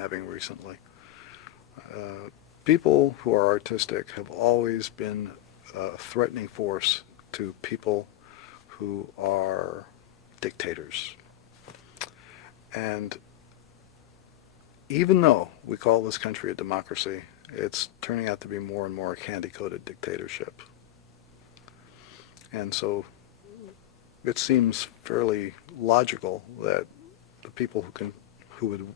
having recently. People who are artistic have always been a threatening force to people who are dictators. And even though we call this country a democracy, it's turning out to be more and more a candy-coated dictatorship. And so it seems fairly logical that the people who would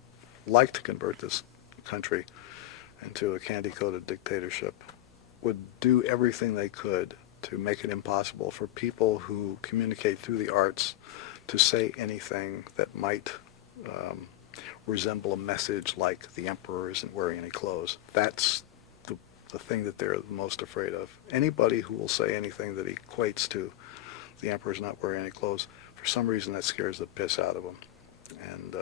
like to convert this country into a candy-coated dictatorship would do everything they could to make it impossible for people who communicate through the arts to say anything that might resemble a message like the emperor isn't wearing any clothes. That's the thing that they're the most afraid of. Anybody who will say anything that equates to the emperor's not wearing any clothes, for some reason that scares the piss out of them. And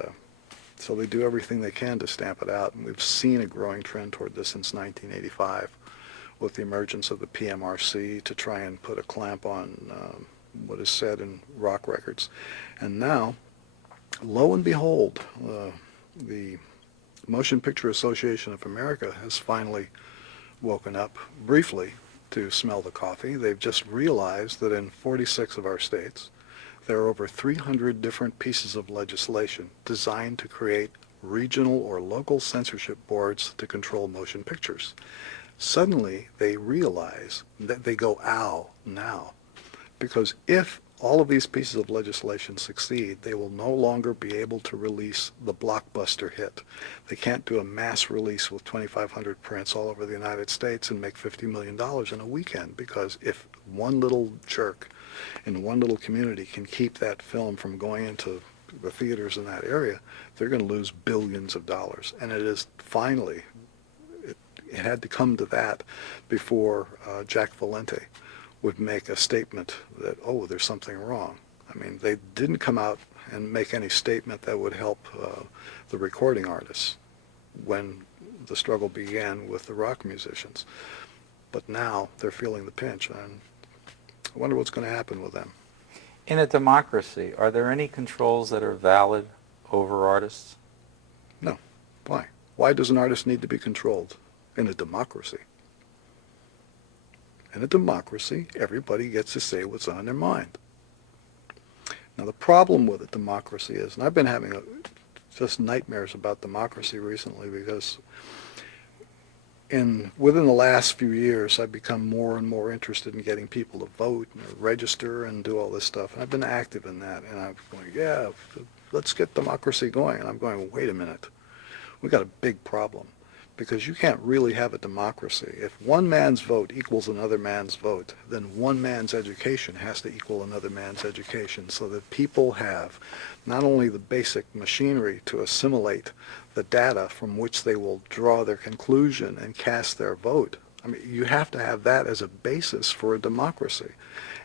so they do everything they can to stamp it out. And we've seen a growing trend toward this since 1985 with the emergence of the PMRC to try and put a clamp on what is said in rock records. And now, lo and behold, the Motion Picture Association of America has finally woken up briefly to smell the coffee. They've just realized that in 46 of our states, there are over 300 different pieces of legislation designed to create regional or local censorship boards to control motion pictures. Suddenly, they realize that they go, ow, now. Because if all of these pieces of legislation succeed, they will no longer be able to release the blockbuster hit. They can't do a mass release with 2,500 prints all over the United States and make $50 million in a weekend, because if one little jerk in one little community can keep that film from going into the theaters in that area, they're going to lose billions of dollars. And it is finally, it had to come to that before Jack Valente would make a statement that, oh, there's something wrong. I mean, they didn't come out and make any statement that would help the recording artists when the struggle began with the rock musicians. But now they're feeling the pinch, and I wonder what's going to happen with them. In a democracy, are there any controls that are valid over artists? No. Why? Why does an artist need to be controlled in a democracy? In a democracy, everybody gets to say what's on their mind. Now, the problem with a democracy is, and I've been having just nightmares about democracy recently, because within the last few years, I've become more and more interested in getting people to vote and register and do all this stuff. And I've been active in that. And I'm going, yeah, let's get democracy going. And I'm going, wait a minute. We've got a big problem, because you can't really have a democracy. If one man's vote equals another man's vote, then one man's education has to equal another man's education, so that people have not only the basic machinery to assimilate the data from which they will draw their conclusion and cast their vote. I mean, you have to have that as a basis for a democracy.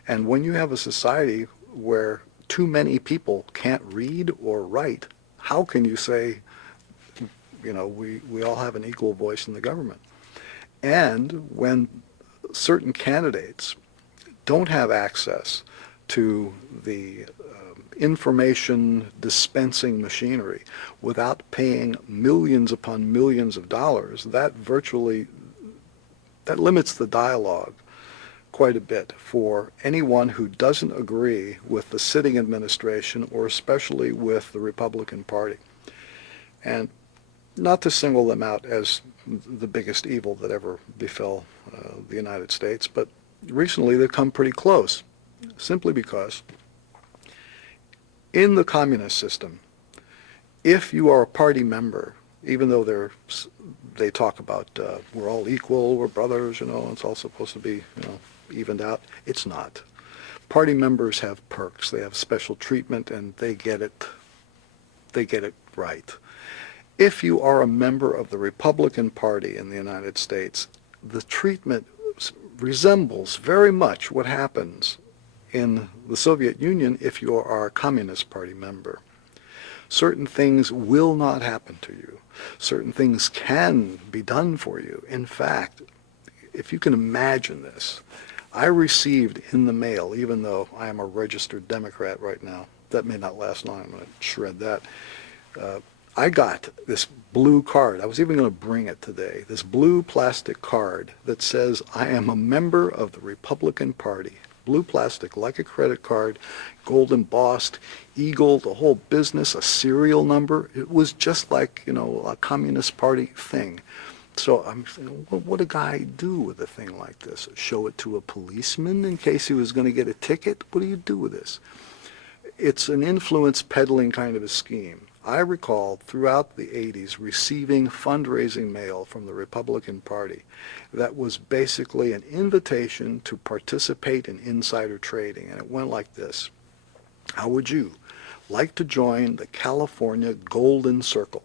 And when you have a society where too many people can't read or write, how can you say, you know, we all have an equal voice in the government? And when certain candidates don't have access to the information dispensing machinery without paying millions upon millions of dollars, that limits the dialogue quite a bit for anyone who doesn't agree with the sitting administration, or especially with the Republican Party. And not to single them out as the biggest evil that ever befell the United States, but recently they've come pretty close, simply because in the communist system, if you are a party member, even though they talk about we're all equal, we're brothers, you know, it's all supposed to be, you know, evened out, it's not. Party members have perks, they have special treatment, and they get it right. If you are a member of the Republican Party in the United States, the treatment resembles very much what happens in the Soviet Union if you are a Communist Party member. Certain things will not happen to you. Certain things can be done for you. In fact, if you can imagine this, I received in the mail, even though I am a registered Democrat right now, that may not last long, I'm going to shred that, I got this blue card. I was even going to bring it today. This blue plastic card that says, I am a member of the Republican Party. Blue plastic, like a credit card, gold embossed, eagle, the whole business, a serial number. It was just like, a Communist Party thing. So I'm saying, what would a guy do with a thing like this? Show it to a policeman in case he was going to get a ticket? What do you do with this? It's an influence peddling kind of a scheme. I recall throughout the 80s receiving fundraising mail from the Republican Party that was basically an invitation to participate in insider trading. And it went like this. How would you like to join the California Golden Circle?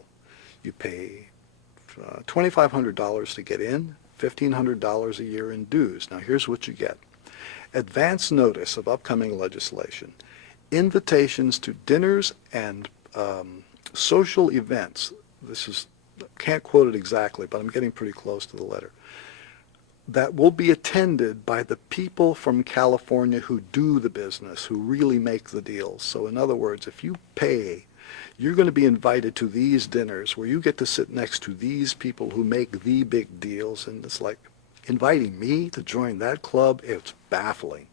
You pay $2,500 to get in, $1,500 a year in dues. Now here's what you get. Advance notice of upcoming legislation, invitations to dinners and social events. Can't quote it exactly, but I'm getting pretty close to the letter. That will be attended by the people from California who do the business, who really make the deals. So in other words, if you pay, you're going to be invited to these dinners where you get to sit next to these people who make the big deals. And it's like inviting me to join that club. It's baffling.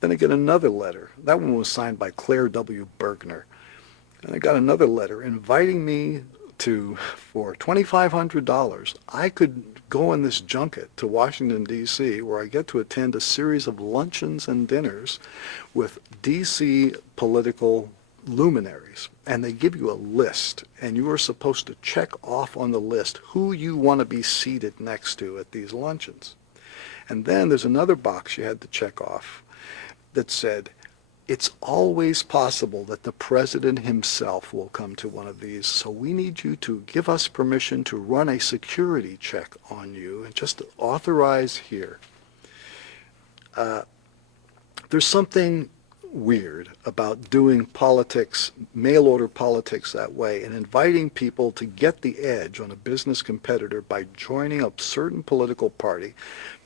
Then I get another letter. That one was signed by Claire W. Bergner. And I got another letter inviting me for $2,500, I could go on this junket to Washington, D.C., where I get to attend a series of luncheons and dinners with D.C. political luminaries. And they give you a list, and you are supposed to check off on the list who you want to be seated next to at these luncheons. And then there's another box you had to check off that said, it's always possible that the president himself will come to one of these, so we need you to give us permission to run a security check on you and just authorize here. There's something weird about doing politics, mail-order politics that way, and inviting people to get the edge on a business competitor by joining a certain political party,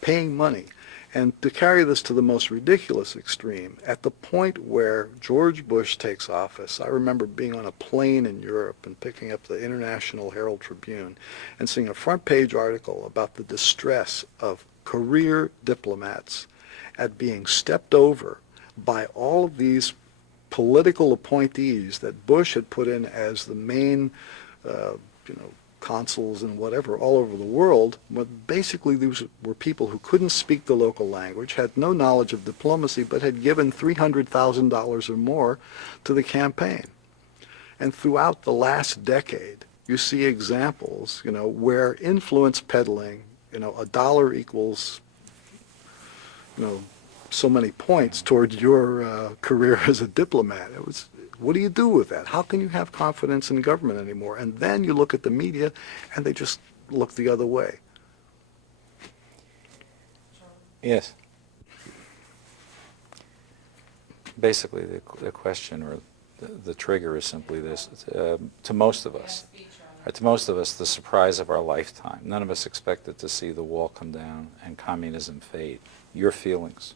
paying money. And to carry this to the most ridiculous extreme, at the point where George Bush takes office, I remember being on a plane in Europe and picking up the International Herald Tribune and seeing a front page article about the distress of career diplomats at being stepped over by all of these political appointees that Bush had put in as the main, consuls and whatever all over the world. But basically these were people who couldn't speak the local language, had no knowledge of diplomacy, but had given $300,000 or more to the campaign. And throughout the last decade, you see examples, where influence peddling, a dollar equals, so many points toward your career as a diplomat. What do you do with that? How can you have confidence in government anymore? And then you look at the media, and they just look the other way. Yes. Basically, the question or the trigger is simply this. To most of us, the surprise of our lifetime. None of us expected to see the wall come down and communism fade. Your feelings?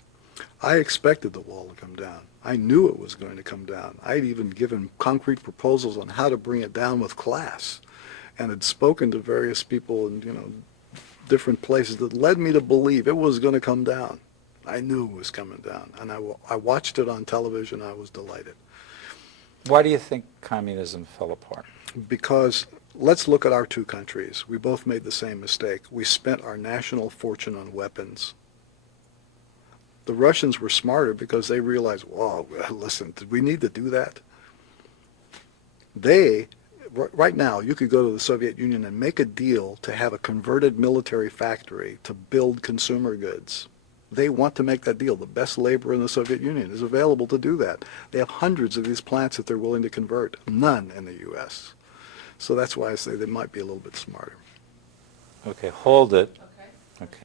I expected the wall to come down. I knew it was going to come down. I'd even given concrete proposals on how to bring it down with class, and had spoken to various people in different places that led me to believe it was going to come down. I knew it was coming down, and I watched it on television. I was delighted. Why do you think communism fell apart? Because let's look at our two countries. We both made the same mistake. We spent our national fortune on weapons. The Russians were smarter because they realized, whoa, listen, did we need to do that? Right now, you could go to the Soviet Union and make a deal to have a converted military factory to build consumer goods. They want to make that deal. The best labor in the Soviet Union is available to do that. They have hundreds of these plants that they're willing to convert. None in the U.S. So that's why I say they might be a little bit smarter. Okay, hold it. Okay. Okay.